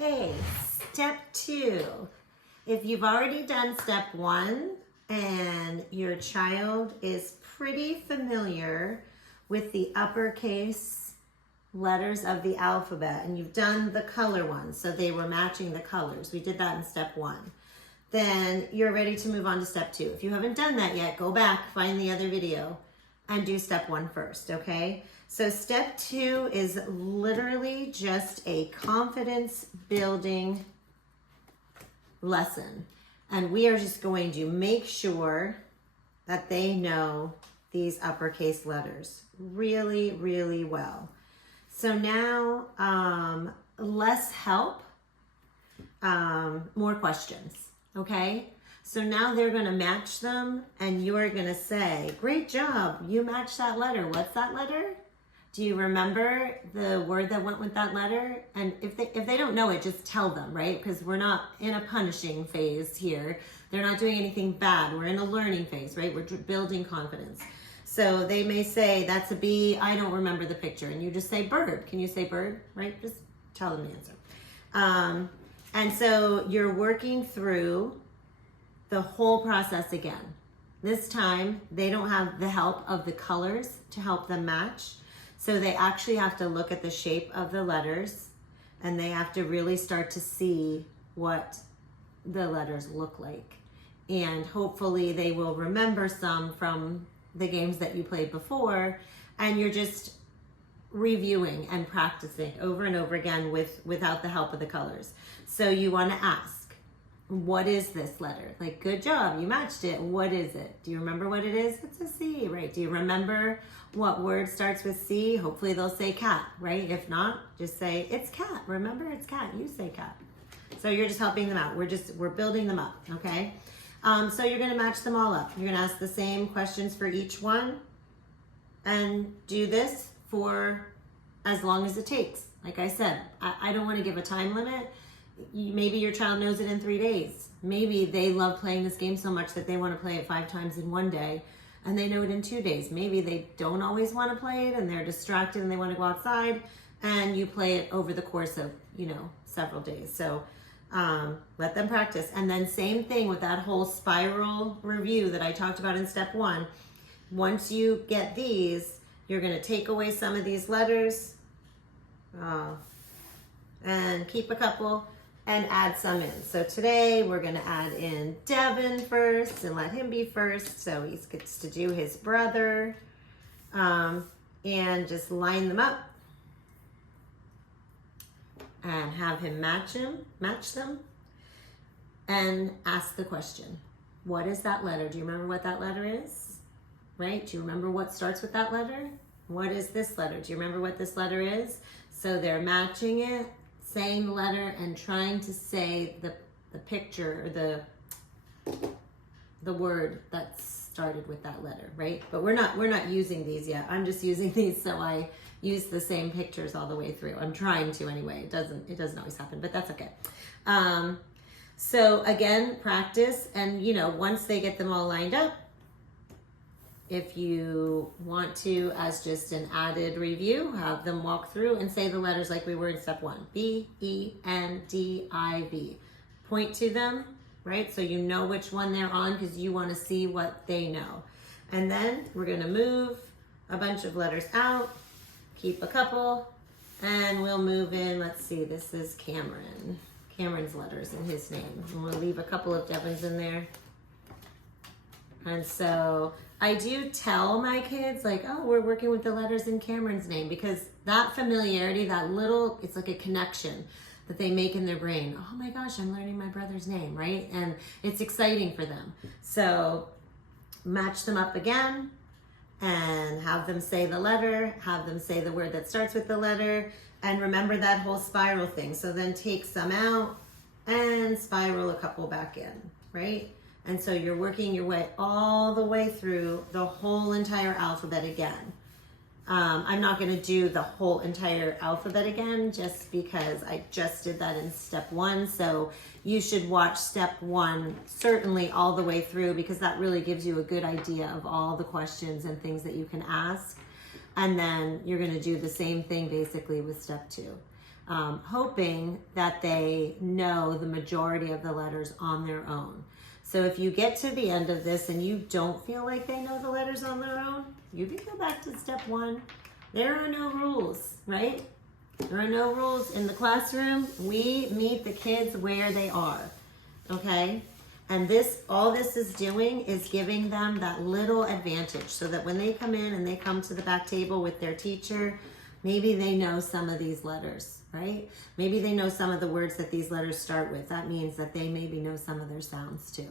Okay, step 2. If you've already done step 1 and your child is pretty familiar with the uppercase letters of the alphabet and you've done the color ones, so they were matching the colors. We did that in step 1. Then you're ready to move on to step 2. If you haven't done that yet, go back, find the other video, and do step 1 first, okay? So step 2 is literally just a confidence building lesson. And we are just going to make sure that they know these uppercase letters really, really well. So now, less help, more questions, okay? So now they're gonna match them and you're gonna say, great job, you matched that letter. What's that letter? Do you remember the word that went with that letter? And if they don't know it, just tell them, right? Because we're not in a punishing phase here. They're not doing anything bad. We're in a learning phase, right? We're building confidence. So they may say, that's a bee, I don't remember the picture. And you just say bird. Can you say bird, right? Just tell them the answer. And so you're working through the whole process again. This time, they don't have the help of the colors to help them match. So they actually have to look at the shape of the letters and they have to really start to see what the letters look like. And hopefully they will remember some from the games that you played before, and you're just reviewing and practicing over and over again without the help of the colors. So you want to ask, what is this letter? Like, good job, you matched it. What is it? Do you remember what it is? It's a C, right? Do you remember what word starts with C? Hopefully they'll say cat, right? If not, just say, it's cat. Remember, it's cat. You say cat. So you're just helping them out. We're building them up, okay? So you're gonna match them all up. You're gonna ask the same questions for each one and do this for as long as it takes. Like I said, I don't wanna give a time limit. Maybe your child knows it in 3 days. Maybe they love playing this game so much that they wanna play it 5 times in 1 day and they know it in 2 days. Maybe they don't always wanna play it and they're distracted and they wanna go outside and you play it over the course of, several days. So let them practice. And then same thing with that whole spiral review that I talked about in step 1. Once you get these, you're gonna take away some of these letters and keep a couple and add some in. So today we're gonna add in Devin first and let him be first. So he gets to do his brother and just line them up and have him match them, and ask the question, what is that letter? Do you remember what that letter is? Right? Do you remember what starts with that letter? What is this letter? Do you remember what this letter is? So they're matching it, saying the letter, and trying to say the picture or the word that started with that letter, right? But we're not using these yet. I'm just using these so I use the same pictures all the way through. I'm trying to anyway. It doesn't always happen, but that's okay. So again, practice, and once they get them all lined up, if you want to, as just an added review, have them walk through and say the letters like we were in step 1. B, E, N, D, I, V. Point to them, right? So you know which one they're on because you want to see what they know. And then we're going to move a bunch of letters out, keep a couple, and we'll move in. Let's see, this is Cameron's letters in his name. And we'll leave a couple of Devin's in there. And so I do tell my kids, like, oh, we're working with the letters in Cameron's name, because that familiarity, it's like a connection that they make in their brain. Oh my gosh, I'm learning my brother's name, right? And it's exciting for them. So match them up again and have them say the letter, have them say the word that starts with the letter, and remember that whole spiral thing. So then take some out and spiral a couple back in, right? And so you're working your way all the way through the whole entire alphabet again. I'm not gonna do the whole entire alphabet again just because I just did that in step 1. So you should watch step 1 certainly all the way through, because that really gives you a good idea of all the questions and things that you can ask. And then you're gonna do the same thing basically with step 2. hoping that they know the majority of the letters on their own. So if you get to the end of this and you don't feel like they know the letters on their own, you can go back to step 1. There are no rules, right? There are no rules in the classroom. We meet the kids where they are, okay? And all this is doing is giving them that little advantage so that when they come in and they come to the back table with their teacher, maybe they know some of these letters, right? Maybe they know some of the words that these letters start with. That means that they maybe know some of their sounds too.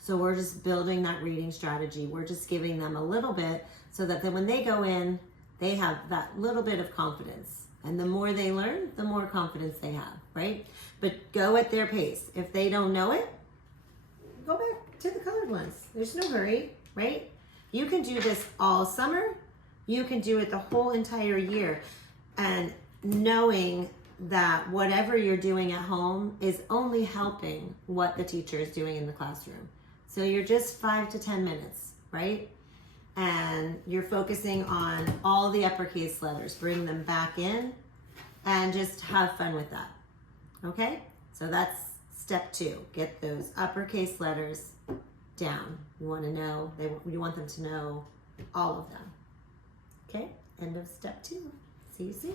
So we're just building that reading strategy. We're just giving them a little bit so that then when they go in, they have that little bit of confidence. And the more they learn, the more confidence they have, right? But go at their pace. If they don't know it, go back to the colored ones. There's no hurry, right? You can do this all summer. You can do it the whole entire year. And knowing that whatever you're doing at home is only helping what the teacher is doing in the classroom. So you're just 5 to 10 minutes, right? And you're focusing on all the uppercase letters. Bring them back in and just have fun with that, okay? So that's step 2. Get those uppercase letters down. You want to know, you want them to know all of them. Okay, end of step 2. See you soon.